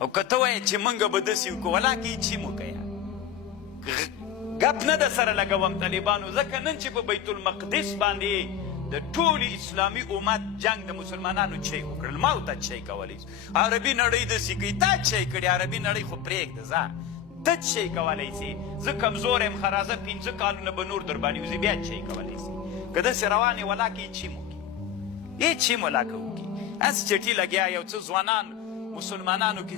او که ته وایې چې موږ به داسې وکړو ولاکې یې چی مو که ګپ نه در سره لګوم طالبانو ځکه نن چې په بیت المقدس باندې د ټولې اسلامي امت جنگ د مسلمانانو چی وکړل ما ورته چی کولی عربي نړۍ داسې کوي تا چی کړي عربي نړۍ خو پرېږده ځه ته چی کولی سي زه کمزور یم ښه راځه 5 کالونه به نور در باندې وځي بیا چی کولی سي که داسې روان یې ولاکې یې چی مو کړي یې چی ملاکه وکړي هسې چټي لګیا یو څه ځوانان مسلمانانو کې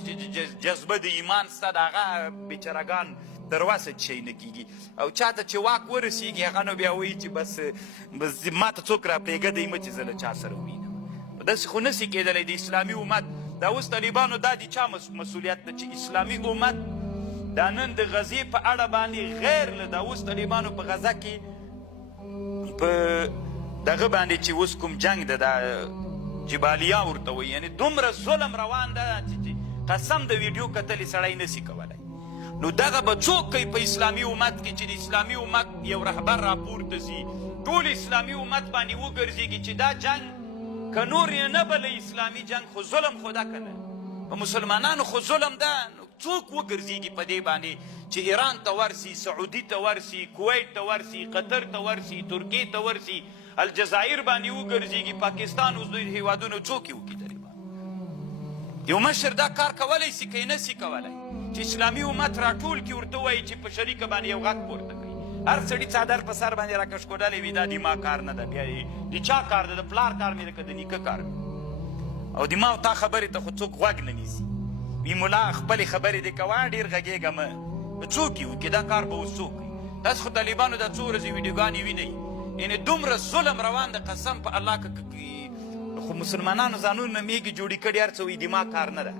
جذبه د ایمان سته د هغه بیچارهګان درواسه چی نه کیږي او چاته چې واک ورسیږي هغه نو بیا وایي چې بس ما ته څوک راپرېږدی مه چې زه له چا سره ووینم داسې خو نسي کېدلی د اسلامي امت دا اوس طالبانو دا د چا مسؤلیت ده چې اسلامي امت دا نن د غزې په اړه باندې غیر له دا اوس طالبانو په غزه کې په دغه باندې چې اوس کوم جنگ ده دا جبالیا ورته وایي یعنې دومره ظلم روان ده چې قسم د ویډیو کتلې سړی نسي کولی نو دغه به څوک کوي په اسلامي امت کې چې د اسلامي امت یو رهبر راپورته سي ټول اسلامي امت باندې وګرځېږي چې دا جنگ که نور یې نه بله اسلامي جنگ خو ظلم خو ده که نه په مسلمانانو خو ظلم ده نو څوک وګرځېږي په دې باندې چې ایران ته ورسي سعودي ته ورسي کویت ته ورسي قطر ته ورسي ترکیې ته ورسي الجزایر باندې وګرځېږي پاکستان اوس دوی هیوادونو څوک یې وکړي طالبان یو مشر دا کار کولی سي که یې نه سي کولی چې اسلامي امت راټول کړي ورته ووایي چې په شریکه باندې یو غږ پورته کوي هر سړي څادر په سر باندې راکشکوډلی وي دا د ما کار نه ده بیا د چا کار ده د پلار کار مې ده که د نیکه کار مې او د ما او تا خبرې ته خو څوک غوږ نه نیسي وي ملا خپلې خبرې دې کوه ډېر غږېږه مه څوک یې وکړي دا کار به اوس څوک کوي داسې خو طالبانو دا څو ورځې ویډیوګانې وینئ یعنې دومره ظلم روان د قسم په الله خو مسلمانانو ځانونه میږي جوړې کړي هر څه وي د ما کار نه ده